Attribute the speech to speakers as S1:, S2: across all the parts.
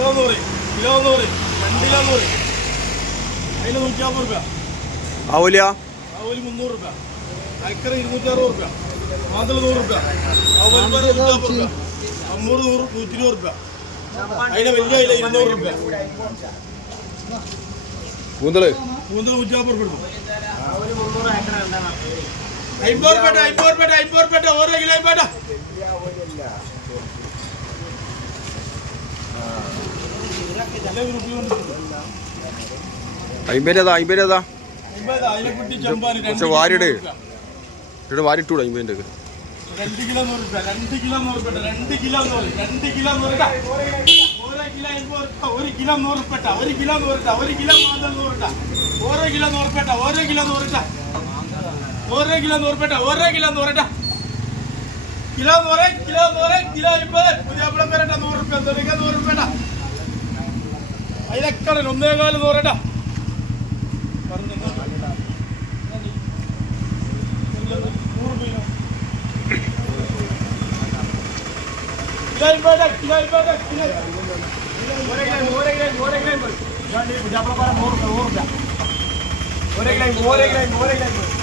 S1: Kilo നൂറ് kilo നൂറ് രണ്ട് കിലോ നൂറ് അതിന് നൂറ്റി അമ്പത് റുപ്യ
S2: ആവൂല
S1: ആവൂൽ മുന്നൂറ് റുപ്യ അയക്കറ ഇരുന്നൂറ്റി അറുപത് റുപ്യ മാന്തള നൂറ് റുപ്യ അവൽ നൂറ്റി അമ്പത് റുപ്യ അമ്മൂറ് നൂറ് നൂറ്റി ഇരുപത് റുപ്യ അതിന് വലിയ ഇല ഇരുന്നൂറ് റുപ്യ
S2: കൂന്തൾ
S1: കൂന്തൾ നൂറ്റി അമ്പത് റുപ്യ എടുക്കും റുപ്യ അമ്പത് റുപ്യ ഓരോ കിലോ അമ്പത് ചെമ്പാന് രണ്ട്
S2: കുറച്ച് വാരിട്. ഇവിടെ വാരിട്ടൂടെ അമ്പതിന്റെ ഒക്കെ
S1: രണ്ട് കിലോ നൂറ് രൂപ രണ്ട് കിലോ നൂറ് രൂപ രണ്ട് കിലോ നൂറ് രണ്ട് കിലോ നൂറ് ട്ടാ. ഓരോ കിലോ എൺപത് രൂപ ഒരു കിലോ നൂറ് രൂപ. ഒരു കിലോ നൂറ് രൂപ ഒരു കിലോ മാന്തൽ നൂറ് ട്ടാ. ഓരോ കിലോ നൂറ് രൂപ. ഓരോ കിലോ നൂറ് രൂപ ഓരോ കിലോ നൂറ് രൂപ. ഓരോ കിലോ നൂറ് രൂപ കിലോ നൂറ് കിലോ നൂറ് കിലോ അമ്പത് പുതിയ അപ്പളം വരട്ടെ നൂറ്
S3: രൂപ നൂറ് രൂപ ഒരു ഒന്നേകാൽ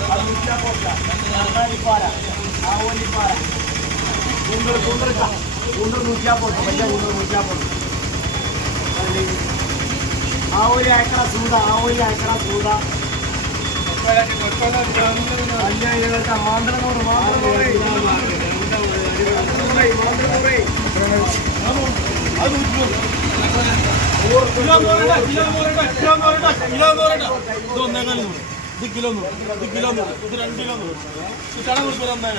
S3: അത് നൂറ്റിയാപ്പോട്ട കൂന്തൽ നൂറ്റിയാപ്പോട്ട് വലിയ കൂന്തൽ നൂറ്റിയാപ്പോട്ട് ആവോലി അയക്കണ സൂത ആവോലി അയക്കണ സൂത അയ്യായിരം മാന്തളനൂറ് മാന്തളനൂറ് മാന്തളനൂറ്
S1: അത് നൂറ്റി കിലോ നൂറ് കിലോ നൂറ്. കിലോ നൂറ്. ഇത് കിലോ നൂറ്. ഇത് കിലോ നൂറ്. ഇത് രണ്ട് കിലോ നൂറ്. ഇത് കട നൂറ്. ഒന്നേകാൽ